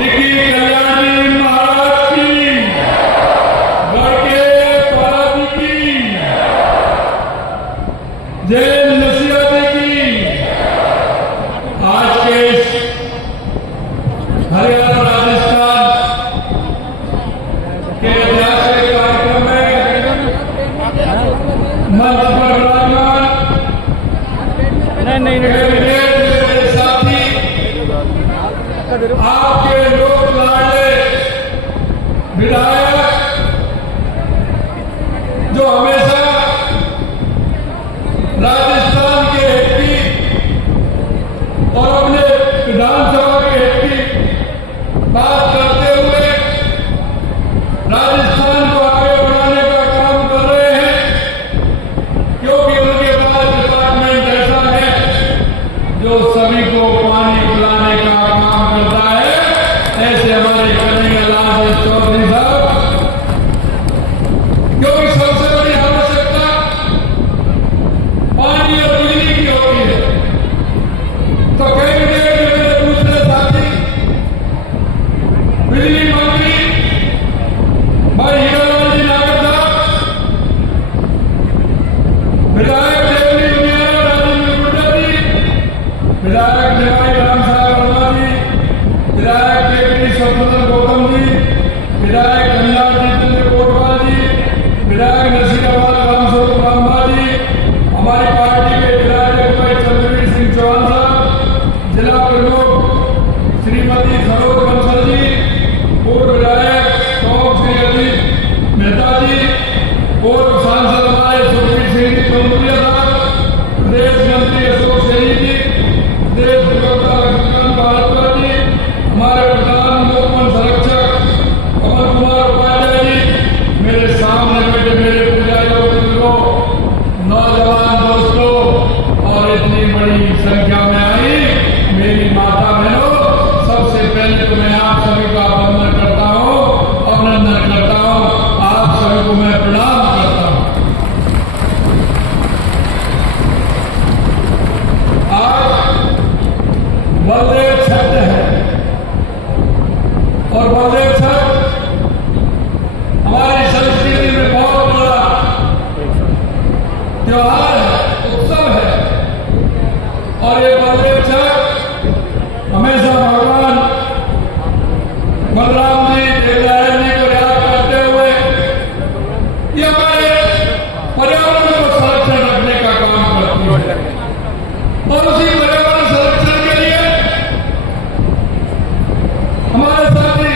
विकी कल्याण जी महाराज की, गढ़ के बालाजी की, जय नसिया जी की। आज के हरियाणा राजस्थान के ऐतिहासिक कार्यक्रम में मंच पर विराजमान मेरे साथी, आपके लोक लाडले विधायक जो हमेशा राजस्थान के हित की और अपने विधानसभा के हित की बात करते हुए राजस्थान को आगे बढ़ाने का काम कर रहे हैं, क्योंकि उनके पास डिपार्टमेंट ऐसा है जो सभी को पानी पिलाने का काम करता है। ऐसे हमारे कन्हैया लाल चौधरी साहब, क्योंकि सबसे बड़ी आवश्यकता पानी और बिजली की होती है। तो कैबिनेट में मेरे दूसरे साथी बिजली मंत्री भाई हीरालाल जी नागर साहब, विधायक देवली उनियारा राजेंद्र गुर्जर जी, विधायक जवाई राम साहब वर्मा जी, विधायक केवली स्वतंत्र गौतम जी, विधायक कल्याण जी चंद्र कोटवाल जी, विधायक नसीराबाद रामस्वरूप रामबा जी, हमारी पार्टी के विधायक भाई चंद्रवीर सिंह चौहान साहब, जिला प्रमुख श्रीमती सरोज बंसल जी, पूर्व विधायक टोंक श्री अजीत मेहता जी, पूर्व सांसद हमारे सुखबीर सिंह जी चौधरी साहब, प्रदेश मंत्री अशोक सैनी जी, प्रदेश प्रवक्ता लक्ष्मण भारद्वाज जी, हमारे प्रधान लोकमन संरक्षक कमल कुमार उपाध्याय जी, मेरे सामने बैठे मेरे पुजारियों बुजुर्गों, नौजवान दोस्तों और इतनी बड़ी संख्या में आई मेरी माता बहनों, सबसे पहले तो मैं आप सभी का वंदन करता हूँ, अभिनंदन करता हूँ, आप सभी को मैं प्रणाम करता हूँ। आज बलदेव छठ है और बलदेव छठ हमारी संस्कृति में बहुत बड़ा त्योहार है, उत्सव है। और ये बलदेव छठ हमेशा भगवान बलराम जी देवरायन जी को याद करते हुए ये हमारे पर्यावरण को संरक्षण रखने का काम करती है। और उसी पर्यावरण संरक्षण के लिए हमारे साथी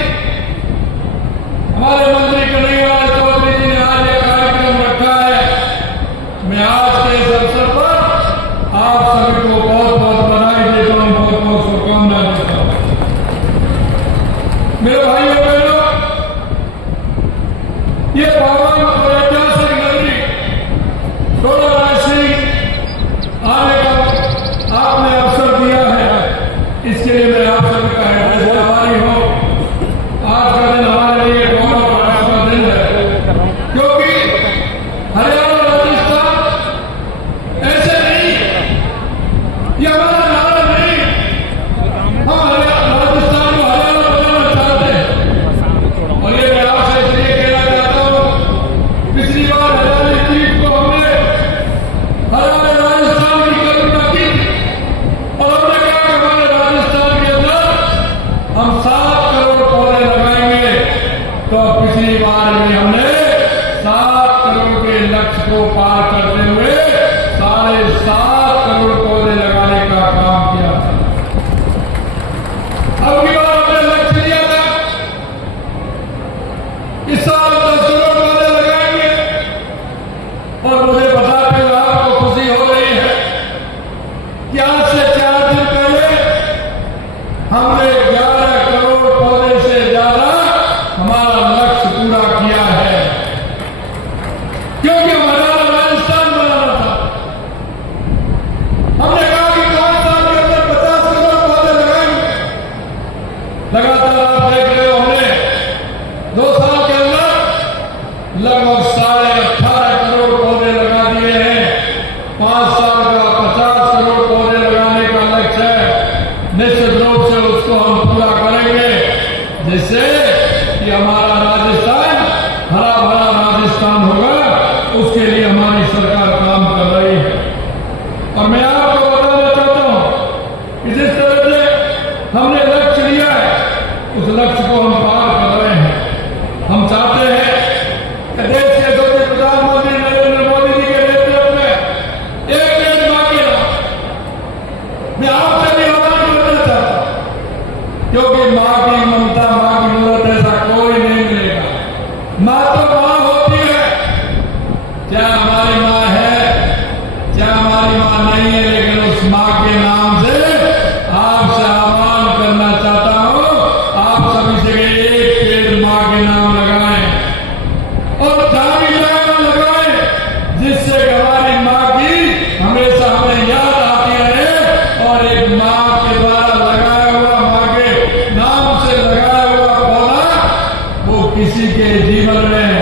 हमारे मंत्री कन्हैया लाल चौधरी जी ने आज एक कार्यक्रम रखा है। मैं आज के इस अवसर पर आप सभी को बहुत बहुत बधाई देता हूँ, बहुत बहुत शुभकामनाएं देता हूँ। मेरे भाइयों बहनों, ये पावन और ऐतिहासिक नगरी डोला रायसिंह आने का आपने अवसर दिया है, इसके लिए मैं आप सभी का हृदय से आभारी हूँ। आज का दिन हमारे लिए बहुत बड़ा दिन है, क्योंकि हरियाणा राजस्थान ऐसे नहीं, ये हमारा नारा नहीं, हम राजस्थान को हरियाणा बनाना चाहते हैं। और ये मैं आपसे इसलिए कहना चाहता हूँ, पिछली बार हरियाणा सीट को हमने हरियाणा राजस्थान की कल्पना की और हमने कहा कि हमारे राजस्थान के अंदर हम 7 करोड़ पौधे लगाएंगे। तो पिछली बार भी हमने 7 करोड़ के लक्ष्य को पार करते हुए 7.5 करोड़ पौधे लगाने का काम किया था। अब की बार हमने लक्ष्य लिया था इस साल 10 करोड़ पौधे लगाएंगे। और मुझे बताते हुए आपको खुशी हो रही है कि आज से 4 दिन पहले हमने 11 करोड़ पौधे से ज्यादा हमारा लक्ष्य पूरा किया है। जिससे कि हमारा राजस्थान हरा भरा राजस्थान होगा, उसके लिए हमारी सरकार काम कर रही है। और मैं आपको बताना चाहता हूं कि जिस तरह से हमने लक्ष्य लिया है, उस लक्ष्य को हम पार कर रहे हैं। हम चाहते हैं कि देश के यशस्वी प्रधानमंत्री नरेंद्र मोदी जी के नेतृत्व में एक देश बाकी रहा। मैं आपसे भी आह्वान करना चाहता हूं, क्योंकि मां की ममता, मां की मदद ऐसा कोई नहीं मिलेगा। मां तो मां होती है, क्या हमारी मां है, क्या हमारी मां नहीं है, लेकिन उस मां के नाम से आपसे आह्वान करना चाहता हूं, आप सभी से एक पेड़ मां के नाम लगाएं और जानी जाना लगाएं, जिससे हमारी मां की हमेशा हमें याद आती रहे। और एक मां के द्वारा लगाया हुआ, मां के नाम से लगाया हुआ पौधा वो किसी के जीवन में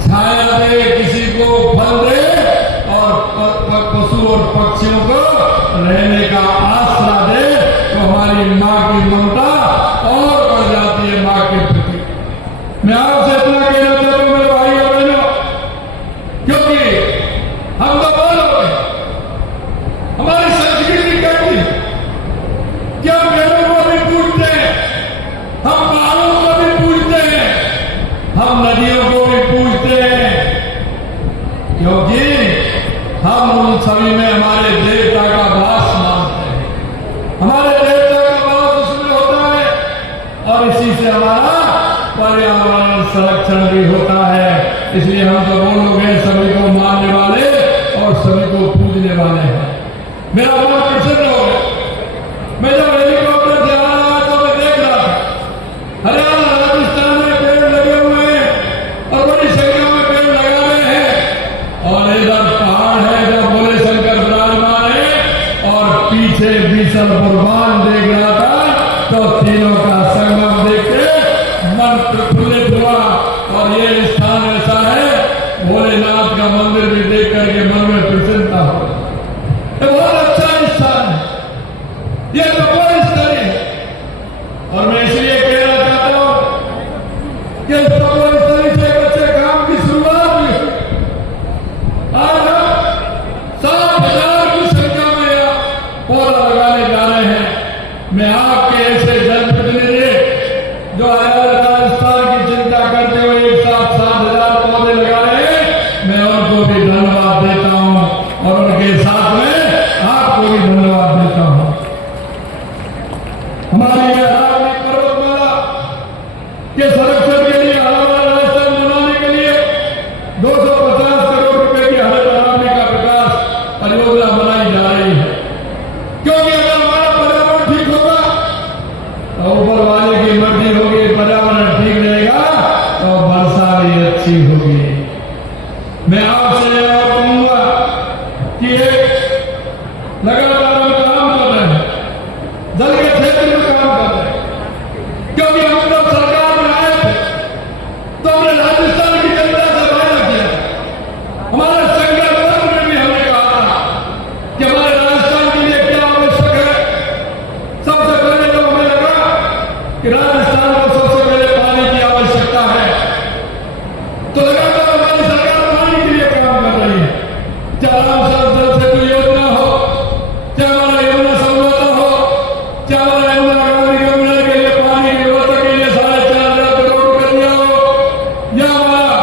छाया दे, किसी को फल दे और पशु और पक्षियों को रहने का आसरा दे, तो हमारी मां की ममता और बढ़ जाती है मां के प्रति। मैं आपसे इतना कहना चाहता हूं मेरे भाई और बहनों, क्योंकि हम तो बोलोगे, हमारी संस्कृति कहती है कि हम पेड़ों को भी पूजते हैं, हम पहाड़ों को भी पूजते हैं, हम नदियों को भी पूजते हैं, क्योंकि हम उन सभी में हमारे देवता का वास मानते हैं। हमारे देवता का वास उसमें होता है और इसी से हमारा पर्यावरण संरक्षण भी होता है। इसलिए हम तो वो लोग हैं सभी को मानने वाले और सभी को पूजने वाले हैं। मेरा मन प्रसन्न हो गया। मैं जब हेलीकॉप्टर से आ रहा तो मैं देख रहा था हरियाणा राजस्थान में पेड़ लगे हुए हैं और बड़ी संख्या में पेड़ लगा रहे हैं, और इधर पहाड़ है जब भोले शंकर विराजमान है, और पीछे बीसलपुर बांध देख रहा था तो तीनों का संगम देख के मन प्रफुल्लित हुआ। और ये स्थान ऐसा है, भोलेनाथ का मंदिर भी देख करके मन में प्रसन्नता हो। ये बहुत अच्छा स्थान है, ये तपोवन स्थल है। और मैं इसलिए कहना चाहता हूं कि तपोवन स्थल से एक अच्छे काम की शुरुआत हुई। आज हम 7,000 की संख्या में पौधा लगाने जा रहे हैं। मैं आपके ऐसे जनप्रतिनिधि जो राजस्थान की चिंता करते हुए एक साथ 7,000 पौधे लगा रहे हैं, मैं उनको भी धन्यवाद देता हूं और उनके साथ में आपको भी धन्यवाद देता हूं। हमारी धार्मिक पर्वतमाला के संरक्षण के लिए हमारा राजस्थान बनाने के लिए 250 करोड़ रुपए की हरित अरावली का विकास परियोजना बनाई जा रही है। क्योंकि अगर हमारा पर्यावरण ठीक होगा तो ऊपर वाले की मर्जी होगी, पर्यावरण ठीक रहेगा तो वर्षा भी अच्छी होगी। मैं आपसे कहूंगा कि एक लगातार हम काम कर रहे हैं, जल के क्षेत्र में काम कर रहे हैं, क्योंकि हम जब सरकार में आए थे तो हमने राजस्थान की जनता से वादा किया। हमारे संकल्प पत्र में भी हमने कहा था कि हमारे राजस्थान के लिए क्या आवश्यक है। सबसे पहले तो हमें लगा कि राजस्थान को सबसे पहले पानी की आवश्यकता है, तो लगातार हमारी सरकार पानी के लिए काम कर रही है। चाहे रामसर जल सेतु योजना हो, चाहे हमारा यमुना समझौता हो, चाहे हमारा इंदिरा गांधी गंगा के लिए पानी की व्यवस्था के लिए 4,500 करोड़ कर दिया हो, या हमारा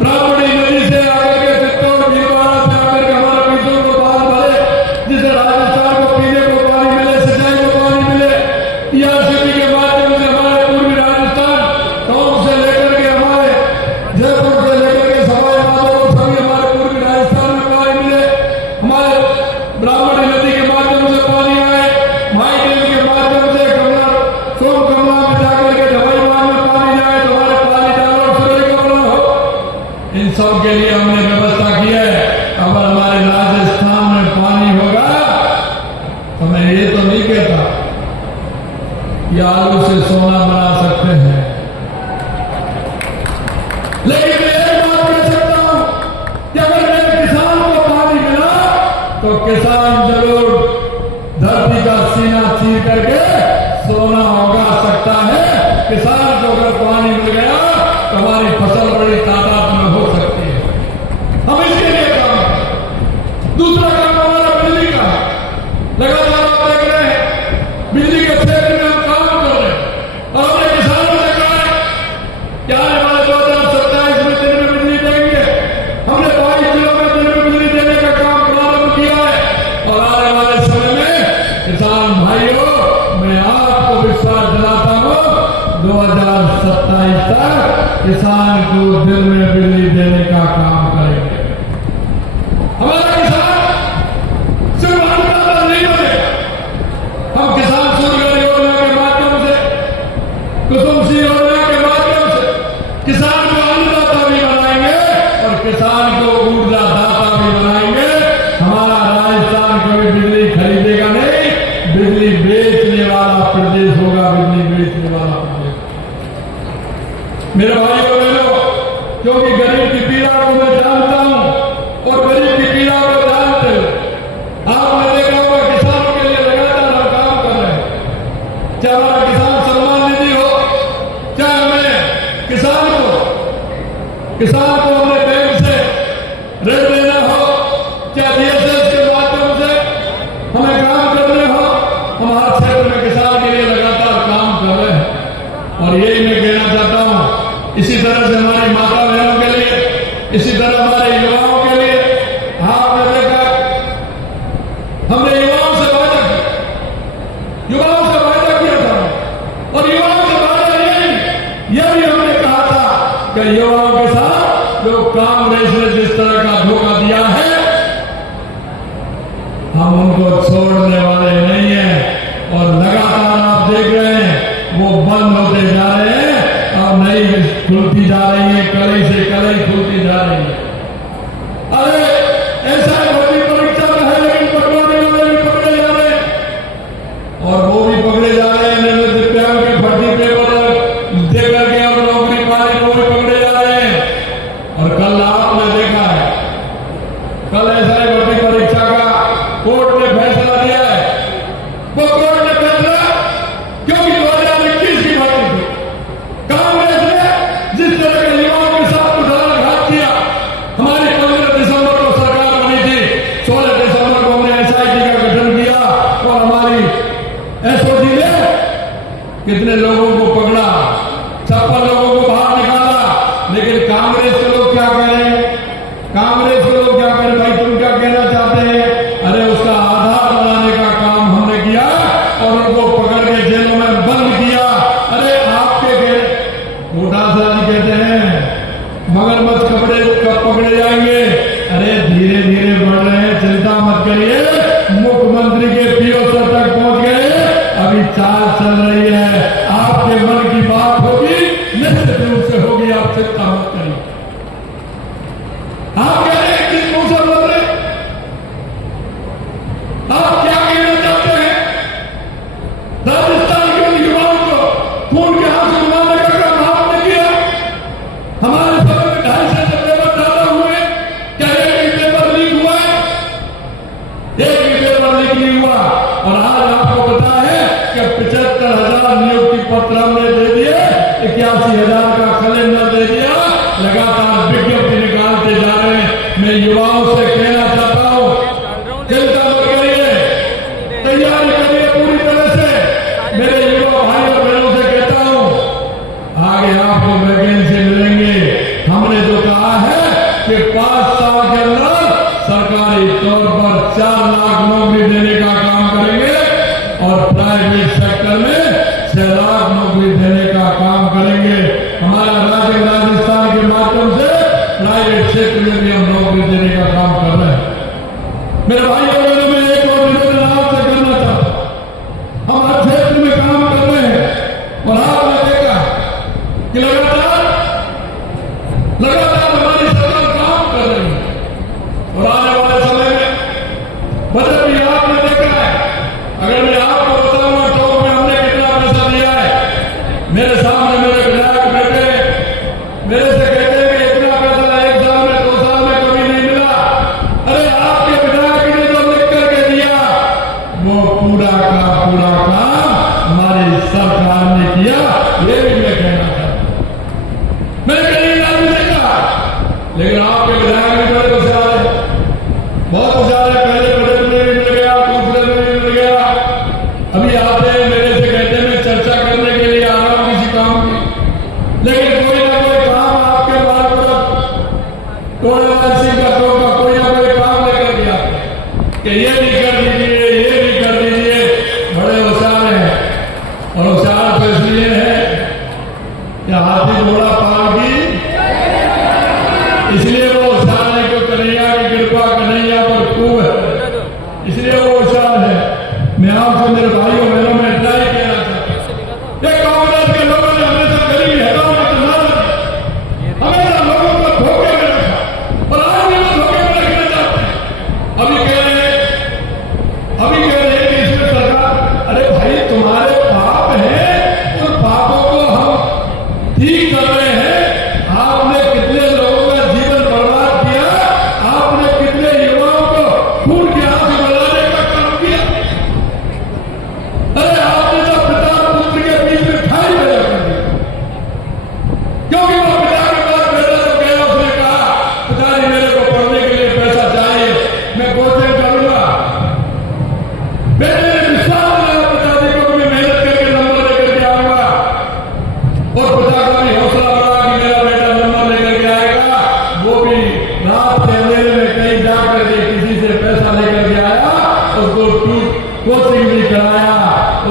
ब्राह्मणी नदी से आकर के चित्तौड़ भीलवाड़ा से आकर के हमारा पीछों को बांध भरे, जिससे राजस्थान को पीने को पानी मिले, सिंचाई को पानी मिले। टीआरसीपी के माध्यम से हमारे पूर्वी राजस्थान टोंक से लेकर के हमारे जयपुर से लेकर के सवाई माधोपुर सभी हमारे पूर्वी राजस्थान में पानी मिले। हमारे ब्राह्मणी नदी के माध्यम से पानी आए, माई डैम के माध्यम से सोम कमला में जाकर के दवाई बांध में पानी जाए, तो हमारे पानीदार और सूर्य कमला हो। इन सब के लिए हमने व्यवस्था की है। अगर हमारे राजस्थान में पानी होगा तो मैं ये तो नहीं कहता कि आलू से सोना बना सकते हैं, लेकिन मैं एक बात कह सकता हूं कि अगर मेरे किसान को पानी मिला तो किसान जरूर धरती का सीना चीर करके सोना उगा सकता है। 2027 तक किसान को दिन में बिजली देने का काम करेंगे। हमारा किसान सिर्फ अन्नदाता नहीं बनेगा, हम किसान सूर्य योजना के माध्यम से, कुसुम सिंह योजना के माध्यम से किसान को अन्नदाता भी बनाएंगे और किसान को ऊर्जादाता भी बनाएंगे। हमारा राजस्थान कभी बिजली खरीदेगा नहीं, बिजली बेचने वाला प्रदेश होगा, बिजली बेचने वाला प्रदेश। मेरे भाइयों बहनों, क्योंकि गरीब की पीड़ा को मैं जानता हूं और गरीब की पीड़ा को जानते हो आपने देखा होगा किसानों के लिए लगातार हम काम कर रहे हैं। चाहे हमारा किसान सम्मान निधि हो, चाहे हमें किसान को हमें बैंक से ऋण देना हो, चाहे DSS के माध्यम से हमें काम करने हो, हम हर क्षेत्र में किसान के लिए लगातार काम कर रहे हैं। और यही मैं कहना चाहता हूं, इसी तरह से हमारी माता बहनों के लिए, इसी तरह हमारे युवाओं के लिए आपने देखा हमने युवाओं से वादा किया था और युवाओं से वादा यह भी हमने कहा था कि युवाओं के साथ जो कांग्रेस ने जिस तरह का धोखा दिया है हम उनको छोड़ने वाले नहीं हैं। और लगातार आप देख रहे हैं वो बंद होते जा रहे हैं और नई खुलती जा रही है, कड़ी से कड़ी खुलती जा रही है। अरे ऐसा भर्ती परीक्षा में है, लेकिन पकड़ने वाले भी पकड़े जा रहे हैं और वो भी पकड़े जा रहे हैं। दिव्यांग के भर्ती पेपर दे करके और नौकरी पाने को भी पकड़े जा रहे हैं। और कल आपने देखा है, कल ऐसा भर्ती परीक्षा का कोर्ट ने फैसला दिया है। वो कोर्ट ने फैसला क्योंकि 2021 की भर्ती थी, कांग्रेस ने जिस तरह के युवाओं के साथ कुठाराघात किया, हमारी 15 दिसंबर को सरकार बनी थी, 16 दिसंबर को हमने SIT का गठन किया और हमारी SOG ने कितने लोगों को पकड़ा, 56 लोगों को बाहर निकाला। लेकिन कांग्रेस के लोग क्या कह रहे हैं, कांग्रेस के लोग क्या कह रहे हैं, भाई तुम क्या कहना चाहते हैं? अरे उसका आधार बनाने का काम हमने किया और उनको पकड़ के जेलों में बंद किया। अरे आपके कोटा से कहते हैं मगरमच्छ कब पकड़े जाएंगे? अरे धीरे धीरे बढ़ रहे हैं, चिंता मत करिए। मुख्यमंत्री के PO सर तक पहुंच गए, अभी चाल चल रही है। आपके मन की बात होगी, निश्चित रूप से होगी, आप चिंता मत करिए। आप कह रहे हैं किस मुंह से बोल रहे, आप क्या कहना चाहते हैं? राजस्थान के युवाओं को खून के आंसू बहाने का काम आपने किया। हमारे समय में 250 से पेपर ज्यादा हुए, क्या एक भी पेपर लीक हुआ है? एक भी पेपर लीक नहीं हुआ। और आज आपको पता है कि 75,000 नियुक्ति पत्र हमने दे दिए, 81,000 का कैलेंडर दे दिया, लगातार विज्ञप्ति निकालते जा रहे हैं। मैं युवाओं से कहना चाहता हूं, चिंता मत करिए, तैयारी करिए पूरी तरह से। मेरे युवा भाई और बहनों से कहता हूं, आगे आपको वैकेंसी मिलेंगे। हमने जो कहा है कि 5 साल के अंदर सरकारी तौर पर 4 लाख नौकरी देने का काम करेंगे और प्राइवेट सेक्टर में 6 लाख नौकरी देने का काम करेंगे। हमारा राज्य राजस्थान के माध्यम से प्राइवेट क्षेत्र में भी हम नौकरी देने का काम कर रहे हैं। मेरे भाइयों बहनों में एक और निवेदन आपसे करना चाहता हूं, हम हर क्षेत्र में काम कर रहे हैं और आपने देखा कि लगातार घोड़ा पालगी, इसलिए वो शान है कि कन्हैया की कृपा कन्हैया पर खूब है, इसलिए वो शान है। मैं आपसे मेरे भाइयों बहनों में इतना ही कहना चाहता हूं, कांग्रेस के लोगों ने हमेशा गरीबी हटाओ में हमेशा लोगों को धोखे में रखा और आज भी वो धोखे में रखना चाहते हैं। अभी कह रहे हैं कि इसमें सरकार, अरे भाई तुम्हारे पाप हैं, उन पापों को हम ठीक कर रहे हैं। आपने कितने लोगों का जीवन बर्बाद किया, आपने कितने युवाओं को खून के आंसू बहाने का काम किया। अरे आपने तो पिता पुत्र के बीच में खाई पैदा कर दी, क्योंकि वो पिता के पास बेटा तो गया, उसने कहा पिताजी मेरे को पढ़ने के लिए पैसा चाहिए, मैं कोचिंग करूंगा। बेटे ने विश्वास दिलाया पिताजी को, मैं मेहनत करके नंबर लेकर के आऊंगा, और पिता का भी हौसला बढ़ा कि मेरा बेटा नंबर लेकर के आएगा। वो भी रात के अंधेरे में कहीं जाकर के किसी से पैसा लेकर के आया, उसको कोचिंग भी कराया,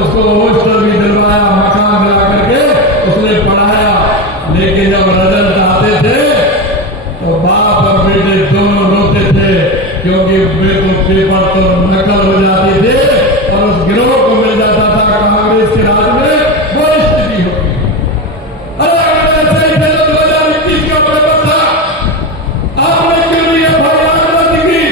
उसको हॉस्टल भी दिलवाया, मकान दिला करके उसने पढ़ाया। लेकिन जब रिजल्ट आते थे तो बाप और बेटे दोनों रोते थे, क्योंकि पेपर तो नकल हो जाती थी और उस गिरोह को मिल जाता था कांग्रेस के राज में वो स्थिति होती। अरे अगर ऐसे ही पहले 2021 का पेपर था, आपने क्यों नहीं FIR की?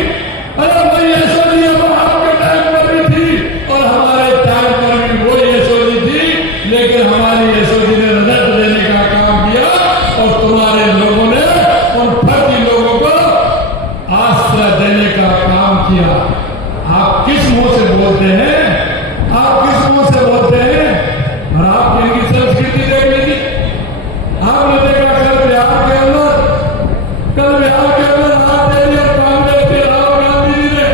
अरे वही एसओजी आपके टाइम पर भी थी और हमारे टाइम पर भी वही एसओजी थी, लेकिन हमारी एसओजी ने रिजल्ट देने का काम किया और तुम्हारे लोगों ने उन फर्जी लोगों को आश्रय देने का काम किया। आप किस मुंह से बोलते हैं? आप किस मुंह से बोलते हैं? और आप इनकी संस्कृति देख लीजिए। आपने देखा कल बिहार के अंदर रात दे दिया कांग्रेस के राहुल गांधी जी ने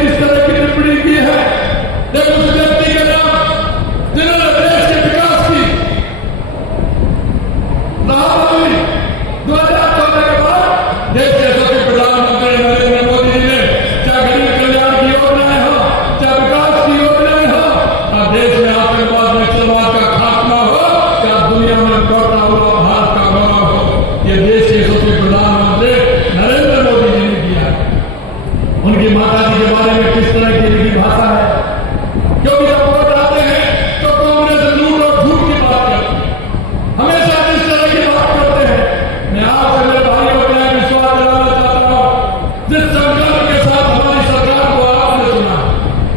किस तरह की टिप्पणी की है। देखो उस व्यक्ति के नाम जिन्होंने देश के विकास की, राहुल गांधी 2014 के बाद देश के सबसे प्रधानमंत्री नरेंद्र मोदी जी ने चाहे गरीब कल्याण की योजनाएं हो, चाहे विकास की योजनाएं हो, चाहे देश में आतंकवाद नक्सलवाद का खात्मा हो, चाहे दुनिया में लौटा हुआ भारत का गौरव हो, ये देश के सबसे प्रधानमंत्री नरेंद्र मोदी जी ने किया है। उनकी माता जी के बारे में किस तरह की इनकी भाषा है, क्योंकि जब वोट आते हैं तो कांग्रेस लूट और झूठ की बात करती है, हमेशा इस तरह की बात करते हैं। मैं आपसे मेरे भाइयों को विश्वास दिलाना चाहता हूं, जिस संकल्प के साथ हमारी सरकार को आपने चुना,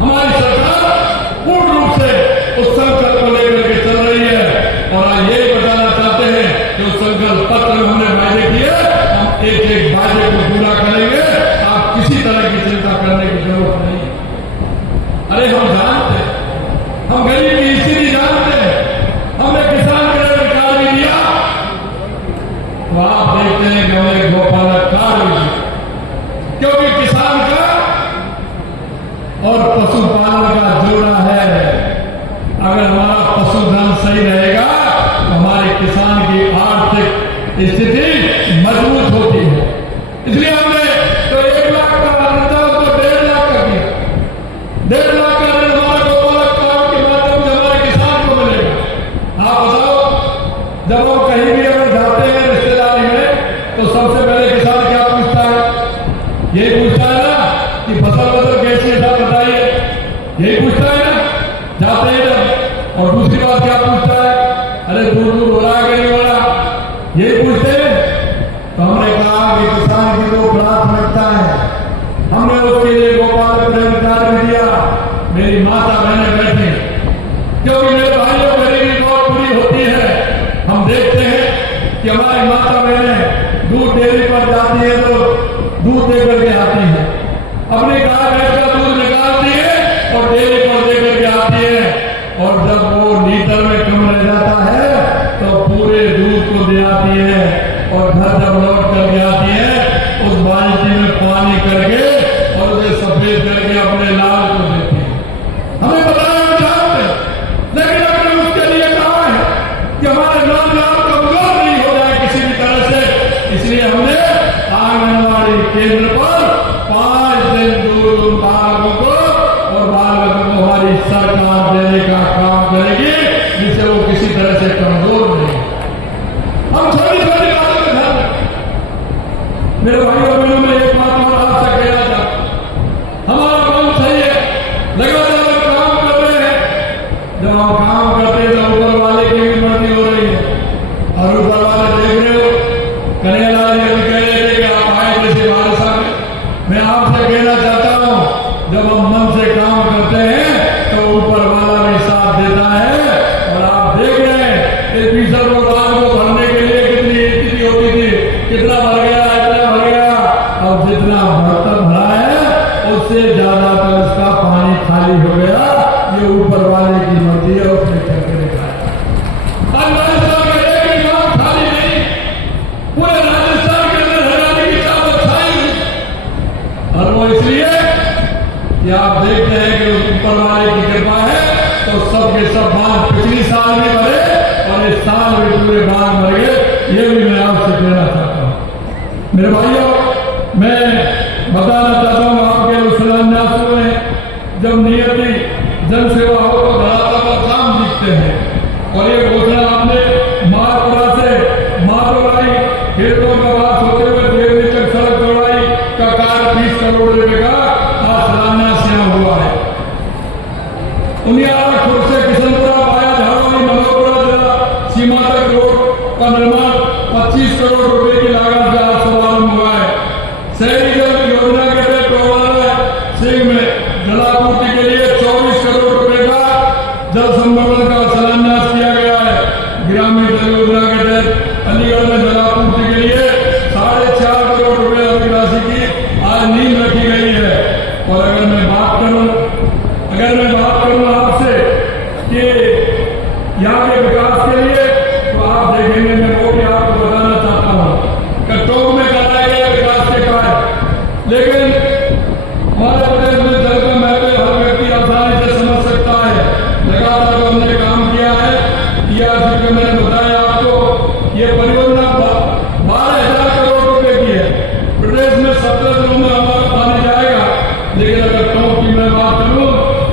हमारी सरकार पूर्ण रूप से उस संकल्प को लेकर के चल रही है। और आज ये बताना चाहते हैं कि उस संकल्प पत्र में हमने वायदे किए, हम एक एक वायदे को पूरा करेंगे। आप किसी तरह की चिंता करने की जरूरत नहीं। अरे हम जानते हैं, हम गरीब की स्थिति जानते हैं, हमने किसान क्रेडिट कार्ड भी दिया, तो आप देखते हैं कि हमने गोपालक कार्ड भी दिया, क्योंकि किसान का और पशुपालन का जोड़ा है। अगर हमारा पशुधन सही रहेगा तो हमारे किसान की आर्थिक स्थिति मजबूत होती है। इसलिए हमने तो 1 लाख का ऋण तो 1.5 लाख कर दिया। 1.5 लाख का ऋण हमारे गोपालक कार्ड के माध्यम से हमारे किसान को मिलेगा। आप बताओ, जब हम कहीं भी अगर जाते हैं रिश्तेदारी में तो सबसे पहले किसान क्या पूछता है? यही पूछता है ना कि फसल कैसी है, साहब बताइए, यही पूछता है ना जाते हैं जब। और दूसरी बात क्या पूछता है? अरे दूर दूर हो रहा है कि नहीं हो रहा, यही पूछते हैं। तो हमने कहा कि किसान की जो प्राथमिकता है, हमने उसके लिए गोपालक क्रेडिट कार्ड भी दिया। मेरी माता बहनें बैठी, क्योंकि मेरे भाइयों गरीबी बहुत बुरी होती है। हम देखते हैं कि हमारी माता बहनें दूध डेयरी पर जाती है तो दूध दे करके आती है, अपनी गाय भैंस का दूध निकालती है और डेयरी पर दे करके आती है, और जब वो लीटर में कम रह जाता है तो पूरे दूध को दे आती है, और घर जब लौट करके आती है उस बाल्टी में पानी करके और उसे सफेद करके अपने लाल को देती है। हमें बताया हम जानते हैं, लेकिन हमने उसके लिए कहा है कि हमारे नौजवान कमजोर नहीं हो जाए किसी भी तरह से। इसलिए हमने आंगनबाड़ी केंद्र पर 5 दिन दूध उन बालकों को और बालकों को हमारी सरकार देने का काम करेगी, जिससे वो किसी तरह से कमजोर नहीं इस भीषण बांध को भरने के लिए कितनी स्थिति होती थी, कितना भर गया, इतना भर गया। अब जितना भरा है उससे ज्यादा तो उसका पानी खाली हो गया। ये ऊपर वाले की मर्जी है, उसने करके दिखाया। राजस्थान में एक भी गांव खाली नहीं, पूरे राजस्थान के अंदर हरियाणा की चावल छाई। और वो इसलिए कि आप देखते हैं कि ऊपर वाले की कृपा है तो सबके सब बांध पिछली साल भी भरे और इस साल भी पूरे बांध भर गए। ये भी मैं आपसे कहना चाहता हूँ मेरे भाइयों। मैं बताना चाहता हूँ आपके उस शिलान्यासों में जब नियति जन सेवा हो तो धरातल पर काम दिखते हैं। और ये घोषणा आपने मारपुरा से मारवाड़ी खेतों का बात होते हुए देवनी तक सड़क चौड़ाई का कार्य 20 करोड़ रुपए का आज शिलान्यास यहाँ हुआ है। उनियारा खुर्द से किशनपुरा पाया झाड़वाड़ी मधोपुरा जिला सीमा तक रोड का निर्माण 25 करोड़ रुपए की लागत से आज शुभारंभ हुआ है। शहरी जल योजना के तहत टोवाला सिंह में जलापूर्ति के लिए 24 करोड़ रुपए का जल संवर्धन का शिलान्यास किया गया है। ग्रामीण जल योजना के तहत अलीगढ़ में जलापूर्ति के लिए 4.5 करोड़ रुपए की राशि की आज नींव रखी गई है। और अगर मैं बात करूं आपसे कि यहाँ के विकास के लिए तो आप देखेंगे, मैं वो भी आपको बताना चाहता हूँ कि टोक में कराया गया विकास के कार्य, लेकिन हमारे प्रदेश में जल का महत्व हर व्यक्ति आसानी से समझ सकता है। लगातार हमने काम किया है। टीआरसी का मैंने बताया आपको, ये परियोजना 12,000 करोड़ रुपए की है। प्रदेश में 17 जिलों में हमारा पानी जाएगा। लेकिन अगर टोंक की मैं बात करूं,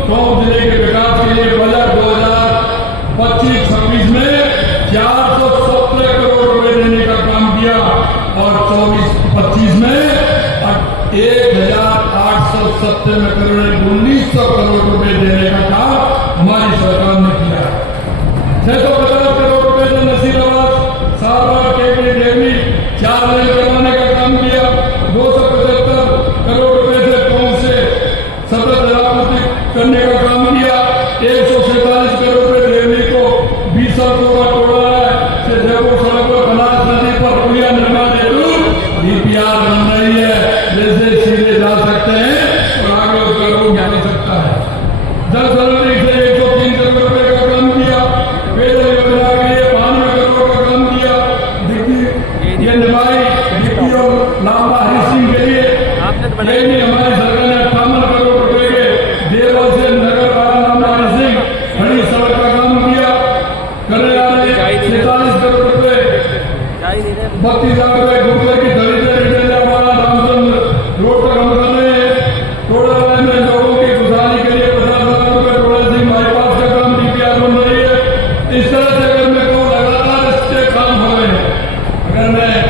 टोंक जिले के विकास के लिए बजट 2025-26 में 417 करोड़ रुपए देने का काम किया और 24-25 में 1,870 करोड़ 1,900 करोड़ रुपए देने का काम हमारी सरकार ने किया। 650 करोड़ रुपए से नसीराबाद सारवार केवली देवी 4 लेन करवाने का काम किया। 275 करोड़ रुपए से टोंक से सतत जलापूर्ति करने का काम किया। 147 करोड़ रुपए देवी को 20 सड़कों का टोला से जयपुर सड़क पर बनास नदी पर पुलिया निर्माण हेतु डीपीआर बन रही है, जैसे सीधे जा सकते हैं और आगे उसका रोड बन सकता है। जल संरक्षण से 103 करोड़ रुपए का काम किया। पेयजल योजना के लिए 92 करोड़ का काम किया। ये निभाई डिप्टी और लांबा हरि सिंह के लिए हमारी सरकार ने 58 करोड़ रुपए के देवल से नगर बारानामा हरि सिंह बड़ी सड़क का काम किया। करेला ने 47 करोड़ रुपए 32 लाख रुपए गुरुद्वारे की